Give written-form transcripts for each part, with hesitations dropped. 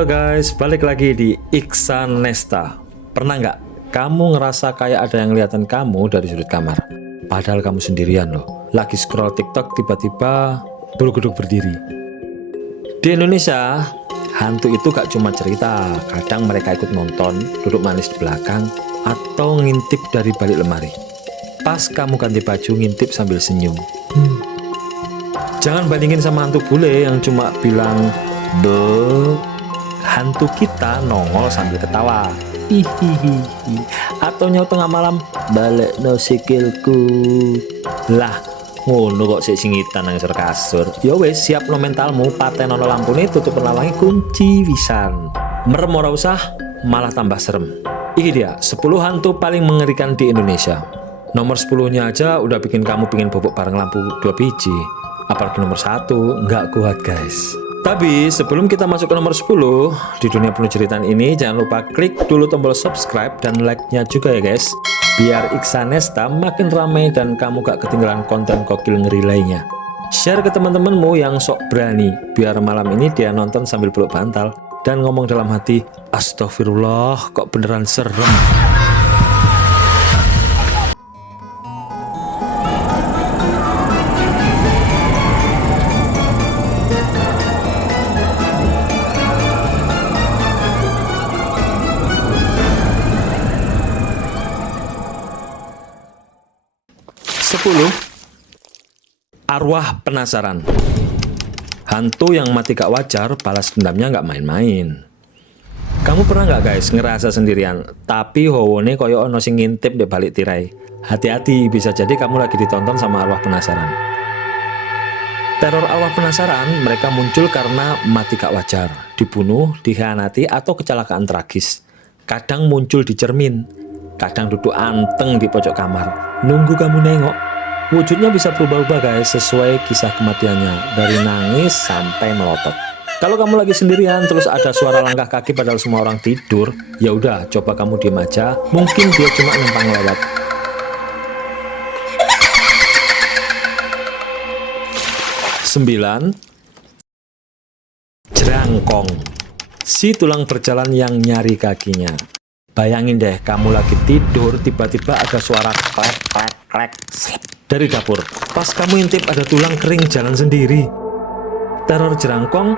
Halo guys, balik lagi di Iksan Nesta. Pernah nggak kamu ngerasa kayak ada yang ngeliatin kamu dari sudut kamar? Padahal kamu sendirian loh. Lagi scroll TikTok tiba-tiba bulu-kuduk berdiri. Di Indonesia, hantu itu gak cuma cerita. Kadang mereka ikut nonton, duduk manis di belakang, atau ngintip dari balik lemari. Pas kamu ganti baju, ngintip sambil senyum. Jangan bandingin sama hantu bule yang cuma bilang be. Hantu kita nongol sambil ketawa, hihihi, atau nyaut tengah malam, balik no sikilku. Lah, ngono kok sik singitan nang isor kasur. Ya wis, siap no mentalmu, paten ono lampune, tutup lawangi, kunci wisan. Merem ora usah, malah tambah serem. Ini dia 10 hantu paling mengerikan di Indonesia. Nomor 10-nya aja udah bikin kamu pingin bobok bareng lampu 2 biji. Apalagi nomor 1, nggak kuat guys. Tapi sebelum kita masuk ke nomor 10 di dunia penuh ceritaan ini, jangan lupa klik dulu tombol subscribe dan like-nya juga ya guys, biar Iksan Nesta makin ramai dan kamu gak ketinggalan konten kokil ngeri lainnya. Share ke teman-temanmu yang sok berani, biar malam ini dia nonton sambil peluk bantal dan ngomong dalam hati, astagfirullah kok beneran serem. Arwah penasaran. Hantu yang mati gak wajar, balas dendamnya gak main-main. Kamu pernah gak guys ngerasa sendirian, tapi howone koyo ono sing ngintip di balik tirai? Hati-hati, bisa jadi kamu lagi ditonton sama arwah penasaran. Teror arwah penasaran mereka muncul karena mati gak wajar, dibunuh, dikhianati, atau kecelakaan tragis. Kadang muncul di cermin, kadang duduk anteng di pojok kamar, nunggu kamu nengok. Wujudnya bisa berubah-ubah guys, sesuai kisah kematiannya, dari nangis sampai melotot. Kalau kamu lagi sendirian terus ada suara langkah kaki padahal semua orang tidur, ya udah coba kamu diem aja, mungkin dia cuma numpang lewat. Sembilan, jerangkong, si tulang berjalan yang nyari kakinya. Bayangin deh, kamu lagi tidur, tiba-tiba ada suara klek, klek, klek, slep dari dapur. Pas kamu intip ada tulang kering jalan sendiri. Teror jerangkong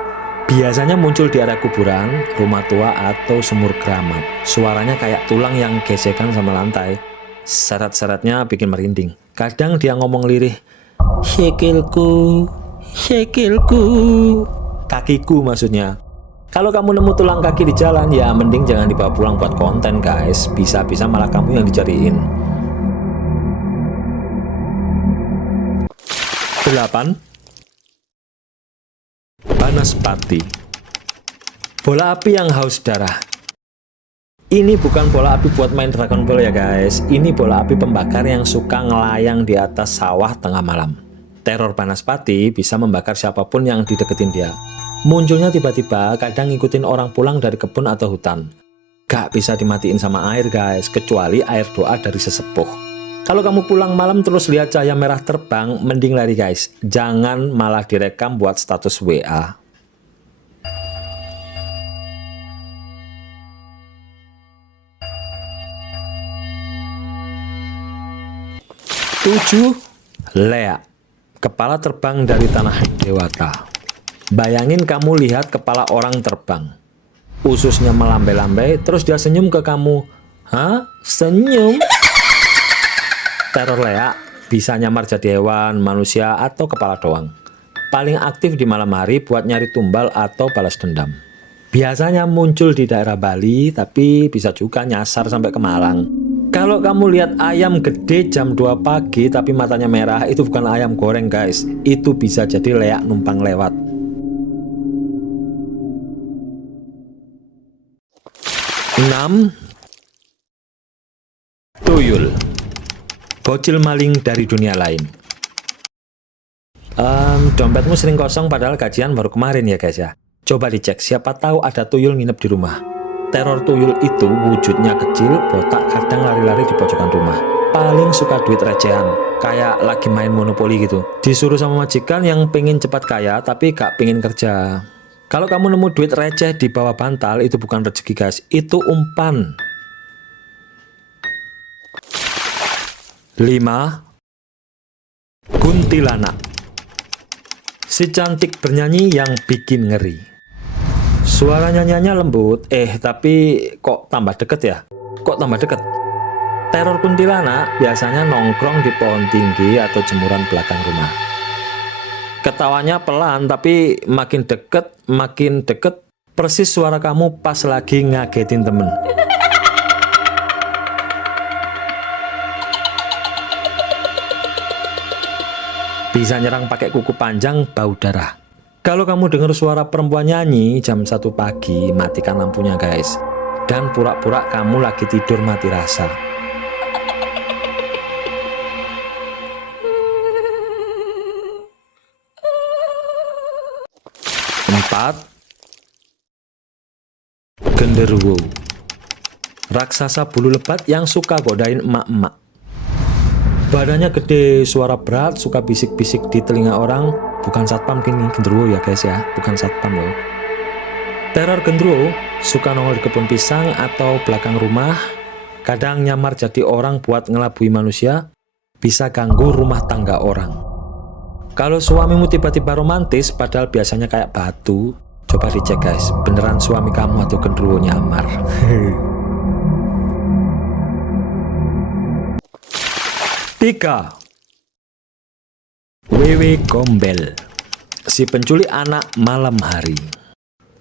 biasanya muncul di area kuburan, rumah tua, atau sumur keramat. Suaranya kayak tulang yang gesekan sama lantai. Syarat-syaratnya bikin merinding. Kadang dia ngomong lirih, sikilku, sikilku, kakiku maksudnya. Kalau kamu nemu tulang kaki di jalan, ya mending jangan dibawa pulang buat konten guys. Bisa-bisa malah kamu yang dicariin. 8. Banaspati, bola api yang haus darah. Ini bukan bola api buat main Dragon Ball ya guys. Ini bola api pembakar yang suka ngelayang di atas sawah tengah malam. Teror Banaspati bisa membakar siapapun yang dideketin dia. Munculnya tiba-tiba, kadang ngikutin orang pulang dari kebun atau hutan. Gak bisa dimatiin sama air guys, kecuali air doa dari sesepuh. Kalau kamu pulang malam terus lihat cahaya merah terbang, mending lari guys. Jangan malah direkam buat status WA. 7. Lea, kepala terbang dari tanah dewata. Bayangin kamu lihat kepala orang terbang, ususnya melambai-lambai, terus dia senyum ke kamu. Hah? Senyum? Teror Lea bisa nyamar jadi hewan, manusia, atau kepala doang. Paling aktif di malam hari buat nyari tumbal atau balas dendam. Biasanya muncul di daerah Bali, tapi bisa juga nyasar sampai ke Malang. Kalau kamu lihat ayam gede jam 2 pagi tapi matanya merah, itu bukan ayam goreng guys. Itu bisa jadi Lea numpang lewat. 6. Tuyul, bocil maling dari dunia lain. Dompetmu sering kosong padahal gajian baru kemarin ya guys ya. Coba dicek, siapa tahu ada tuyul nginep di rumah. Teror tuyul itu wujudnya kecil, botak, kadang lari-lari di pojokan rumah. Paling suka duit recehan, kayak lagi main monopoli gitu. Disuruh sama majikan yang pengen cepat kaya tapi gak pengen kerja. Kalau kamu nemu duit receh di bawah bantal, itu bukan rezeki guys, itu umpan. 5. Kuntilanak. Si cantik bernyanyi yang bikin ngeri. Suara nyanyiannya lembut, tapi kok tambah deket ya? Kok tambah deket? Teror kuntilanak biasanya nongkrong di pohon tinggi atau jemuran belakang rumah. Ketawanya pelan, tapi makin deket, persis suara kamu pas lagi ngagetin temen. Bisa nyerang pakai kuku panjang, bau darah. Kalau kamu dengar suara perempuan nyanyi jam 1 pagi, matikan lampunya guys. Dan pura-pura kamu lagi tidur mati rasa. 4. Genderuwo. Raksasa bulu lebat yang suka godain emak-emak. Badannya gede, suara berat, suka bisik-bisik di telinga orang. Bukan satpam gini, genderuwo ya guys ya, bukan satpam loh. Teror genderuwo suka nongol di kebun pisang atau belakang rumah. Kadang nyamar jadi orang buat ngelabui manusia, bisa ganggu rumah tangga orang. Kalau suamimu tiba-tiba romantis padahal biasanya kayak batu, coba dicek guys, beneran suami kamu atau genderuwo nyamar. 3. Wewe Gombel. Si penculik anak malam hari.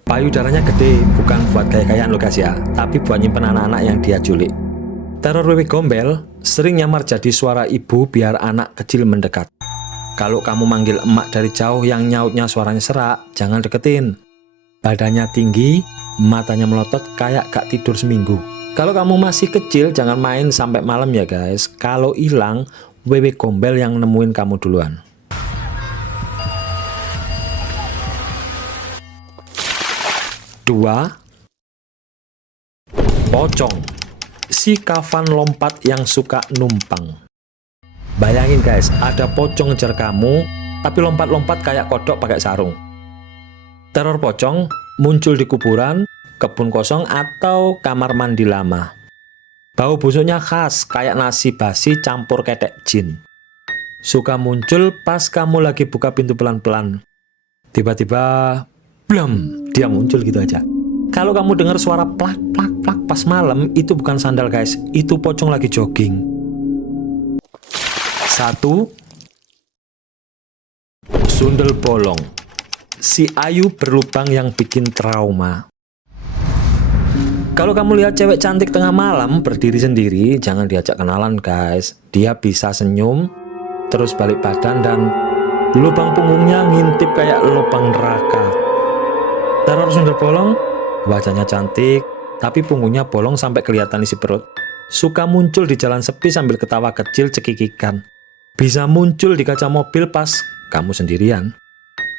Payudaranya gede, bukan buat gaya-gayaan lo guys ya, tapi buat nyimpen anak-anak yang dia culik. Teror wewe gombel sering nyamar jadi suara ibu biar anak kecil mendekat. Kalau kamu manggil emak dari jauh yang nyautnya suaranya serak, jangan deketin. Badannya tinggi, matanya melotot kayak gak tidur seminggu. Kalau kamu masih kecil, jangan main sampai malam ya guys. Kalau hilang, wewe gombel yang nemuin kamu duluan. 2. Pocong. Si kafan lompat yang suka numpang. Bayangin guys, ada pocong ngejar kamu, tapi lompat-lompat kayak kodok pakai sarung. Teror pocong muncul di kuburan, kebun kosong, atau kamar mandi lama. Bau busuknya khas, kayak nasi basi campur ketek jin. Suka muncul pas kamu lagi buka pintu pelan-pelan. Tiba-tiba, blam, dia muncul gitu aja. Kalau kamu dengar suara plak, plak, plak pas malam, itu bukan sandal guys, itu pocong lagi jogging. 1. Sundel bolong. Si ayu berlubang yang bikin trauma. Kalau kamu lihat cewek cantik tengah malam berdiri sendiri, jangan diajak kenalan guys. Dia bisa senyum, terus balik badan, dan lubang punggungnya ngintip kayak lubang neraka. Teror sundel bolong, wajahnya cantik, tapi punggungnya bolong sampai kelihatan isi perut. Suka muncul di jalan sepi sambil ketawa kecil cekikikan. Bisa muncul di kaca mobil pas kamu sendirian.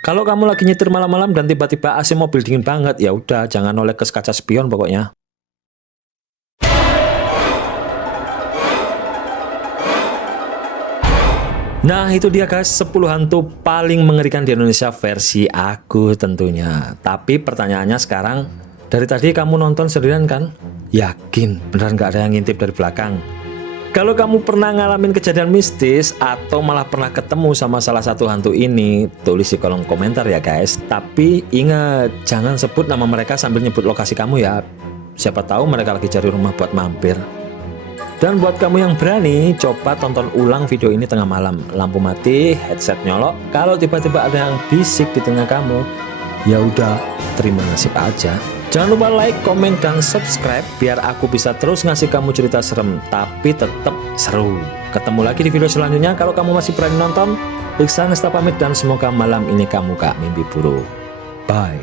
Kalau kamu lagi nyetir malam-malam dan tiba-tiba AC mobil dingin banget, ya udah jangan noleh ke kaca spion pokoknya. Nah itu dia guys, 10 hantu paling mengerikan di Indonesia versi aku tentunya. Tapi pertanyaannya sekarang, dari tadi kamu nonton sendirian kan? Yakin beneran gak ada yang ngintip dari belakang? Kalau kamu pernah ngalamin kejadian mistis atau malah pernah ketemu sama salah satu hantu ini, tulis di kolom komentar ya guys. Tapi ingat, jangan sebut nama mereka sambil nyebut lokasi kamu ya. Siapa tahu mereka lagi cari rumah buat mampir. Dan buat kamu yang berani, coba tonton ulang video ini tengah malam. Lampu mati, headset nyolok. Kalau tiba-tiba ada yang bisik di tengah kamu, ya udah, terima nasib aja. Jangan lupa like, komen, dan subscribe biar aku bisa terus ngasih kamu cerita serem, tapi tetap seru. Ketemu lagi di video selanjutnya. Kalau kamu masih berani nonton, Iksan Nesta pamit dan semoga malam ini kamu gak mimpi buruk. Bye.